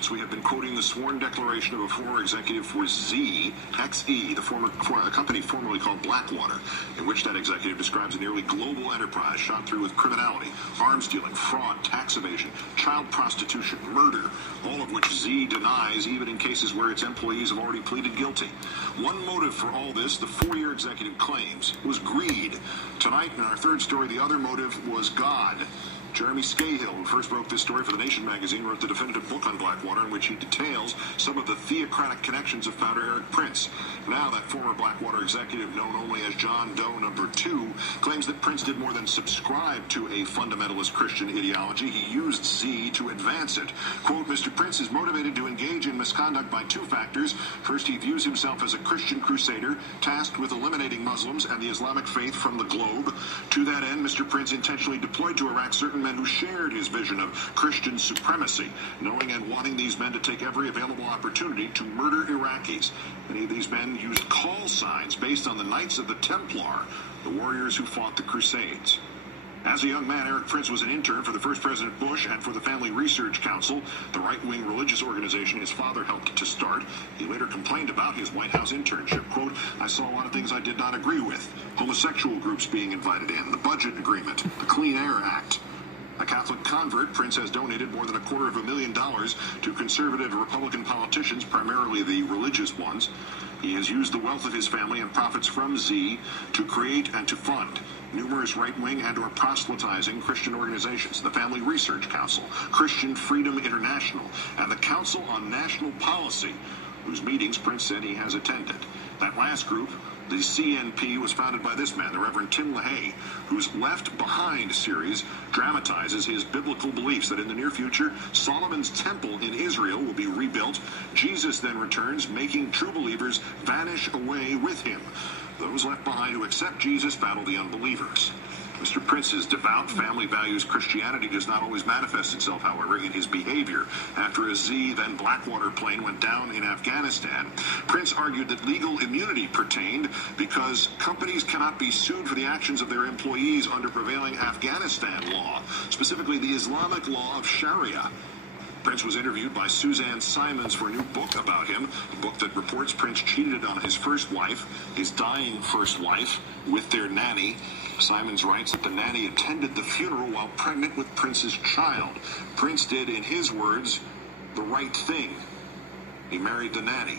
nights, we have been quoting the sworn declaration of a former executive for XE, a company formerly called Blackwater, in which that executive describes a nearly global enterprise shot through with criminality, arms dealing, fraud, tax evasion, child prostitution, murder, all of which Z denies even in cases where its employees have already pleaded guilty. One motive for all this, the four-year executive claims, was greed. Tonight, in our third story, the other motive was God. Jeremy Scahill, who first broke this story for The Nation magazine, wrote the definitive book on Blackwater in which he details some of the theocratic connections of founder Eric Prince. Now that former Blackwater executive, known only as John Doe No. 2, claims that Prince did more than subscribe to a fundamentalist Christian ideology. He used Z to advance it. Quote, Mr. Prince is motivated to engage in misconduct by two factors. First, he views himself as a Christian crusader, tasked with eliminating Muslims and the Islamic faith from the globe. To that end, Mr. Prince intentionally deployed to Iraq certain men who shared his vision of Christian supremacy, knowing and wanting these men to take every available opportunity to murder Iraqis. Many of these men used call signs based on the Knights of the Templar, the warriors who fought the Crusades. As a young man, Eric Prince was an intern for the first President Bush and for the Family Research Council, the right-wing religious organization his father helped to start. He later complained about his White House internship. Quote, I saw a lot of things I did not agree with. Homosexual groups being invited in, the budget agreement, the Clean Air Act. A Catholic convert, Prince has donated more than $250,000 to conservative Republican politicians, primarily the religious ones. He has used the wealth of his family and profits from Z to create and to fund numerous right-wing and or proselytizing Christian organizations, the Family Research Council, Christian Freedom International, and the Council on National Policy, whose meetings Prince said he has attended. That last group, the CNP, was founded by this man, the Reverend Tim LaHaye, whose Left Behind series dramatizes his biblical beliefs that in the near future, Solomon's temple in Israel will be rebuilt. Jesus then returns, making true believers vanish away with him. Those left behind who accept Jesus battle the unbelievers. Mr. Prince's devout family values Christianity does not always manifest itself, however, in his behavior. After a Z, then Blackwater plane went down in Afghanistan, Prince argued that legal immunity pertained because companies cannot be sued for the actions of their employees under prevailing Afghanistan law, specifically the Islamic law of Sharia. Prince was interviewed by Suzanne Simons for a new book about him, a book that reports Prince cheated on his first wife, his dying first wife, with their nanny. Simons writes that the nanny attended the funeral while pregnant with Prince's child. Prince did, in his words, the right thing. He married the nanny.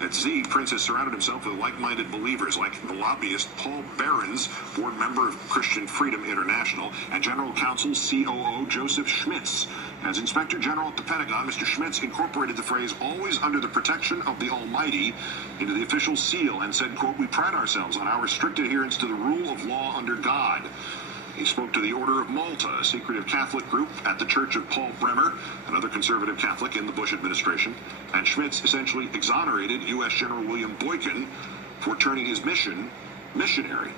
At Z, Prince has surrounded himself with like-minded believers like the lobbyist Paul Behrens, board member of Christian Freedom International, and General Counsel COO Joseph Schmitz. As Inspector General at the Pentagon, Mr. Schmitz incorporated the phrase, always under the protection of the Almighty, into the official seal and said, quote, we pride ourselves on our strict adherence to the rule of law under God. He spoke to the Order of Malta, a secretive Catholic group at the Church of Paul Bremer, another conservative Catholic in the Bush administration, and Schmitz essentially exonerated U.S. General William Boykin for turning his mission missionary.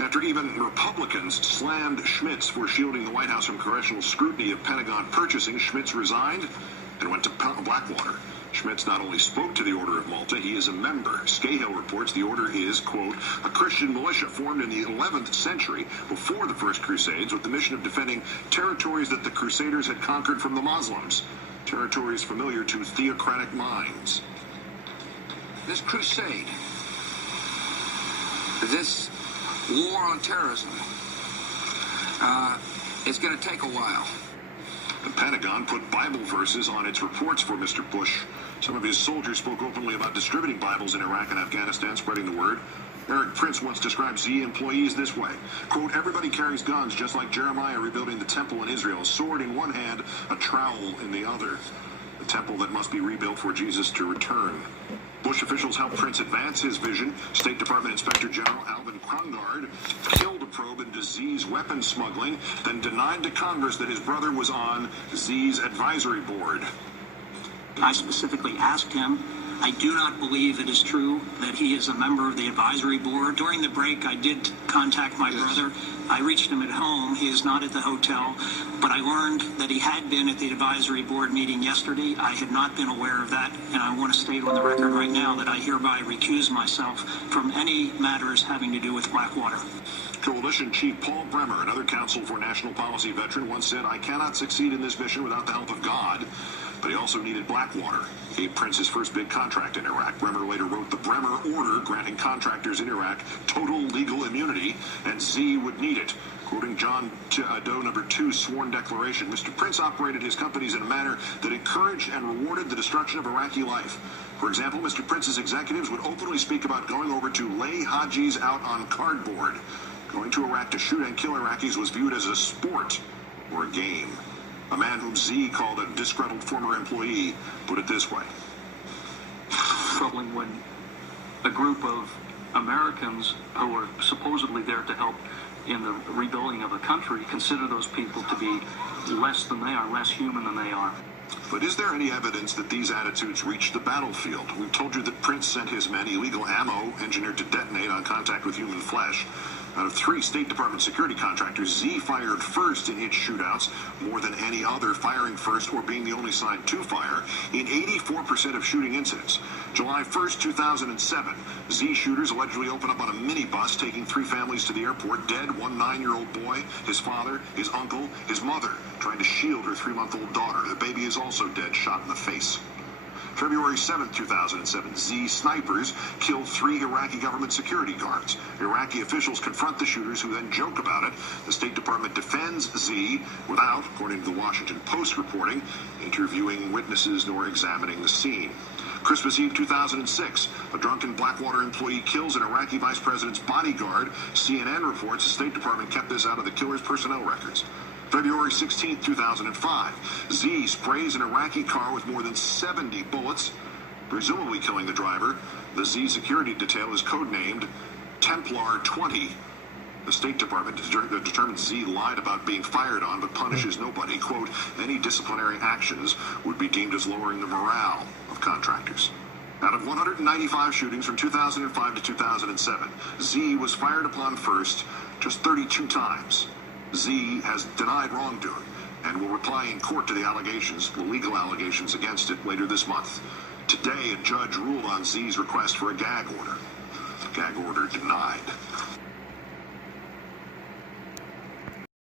After even Republicans slammed Schmitz for shielding the White House from congressional scrutiny of Pentagon purchasing, Schmitz resigned and went to Blackwater. Schmitz not only spoke to the Order of Malta, he is a member. Scahill reports the order is, quote, a Christian militia formed in the 11th century before the First Crusades with the mission of defending territories that the Crusaders had conquered from the Muslims, territories familiar to theocratic minds. This crusade, this war on terrorism, it's going to take a while. The Pentagon put Bible verses on its reports for Mr. Bush. Some of his soldiers spoke openly about distributing Bibles in Iraq and Afghanistan, spreading the word. Eric Prince once described Z employees this way, quote, everybody carries guns just like Jeremiah rebuilding the temple in Israel, a sword in one hand, a trowel in the other. The temple that must be rebuilt for Jesus to return. Bush officials helped Prince advance his vision. State Department Inspector General Alvin Krongard killed a probe into Z's weapons smuggling, then denied to Congress that his brother was on Z's advisory board. I specifically asked him I do not believe it is true that he is a member of the advisory board. During the break, I did contact my brother. I reached him at home. He is not at the hotel, but I learned that he had been at the advisory board meeting yesterday. I had not been aware of that, and I want to state on the record right now that I hereby recuse myself from any matters having to do with Blackwater. Coalition Chief Paul Bremer, another Council for National Policy veteran, once said, "I cannot succeed in this mission without the help of God." But he also needed Blackwater, gave Prince his first big contract in Iraq. Bremer later wrote the Bremer Order, granting contractors in Iraq total legal immunity, and Z would need it. Quoting John Doe No. 2's sworn declaration, Mr. Prince operated his companies in a manner that encouraged and rewarded the destruction of Iraqi life. For example, Mr. Prince's executives would openly speak about going over to lay Hajis out on cardboard. Going to Iraq to shoot and kill Iraqis was viewed as a sport or a game. A man whom Z called a disgruntled former employee put it this way. Troubling when a group of Americans who are supposedly there to help in the rebuilding of a country consider those people to be less than they are, less human than they are. But is there any evidence that these attitudes reached the battlefield? We've told you that Prince sent his men illegal ammo engineered to detonate on contact with human flesh. Out of 3 State Department security contractors, Z fired first in its shootouts, more than any other, firing first or being the only side to fire in 84% of shooting incidents. July 1st, 2007, Z shooters allegedly opened up on a minibus, taking 3 families to the airport. Dead, 1 9-year-old boy, his father, his uncle, his mother, trying to shield her 3-month-old daughter. The baby is also dead, shot in the face. February 7th, 2007, Z snipers killed 3 Iraqi government security guards. Iraqi officials confront the shooters, who then joke about it. The State Department defends Z without, according to the Washington Post reporting, interviewing witnesses nor examining the scene. Christmas Eve 2006, a drunken Blackwater employee kills an Iraqi vice president's bodyguard. CNN reports the State Department kept this out of the killer's personnel records. February 16, 2005, Z sprays an Iraqi car with more than 70 bullets, presumably killing the driver. The Z security detail is codenamed Templar 20. The State Department determined Z lied about being fired on, but punishes nobody. Quote, any disciplinary actions would be deemed as lowering the morale of contractors. Out of 195 shootings from 2005 to 2007, Z was fired upon first just 32 times. Z has denied wrongdoing and will reply in court to the allegations, the legal allegations against it, later this month. Today, a judge ruled on Z's request for a gag order. Gag order denied.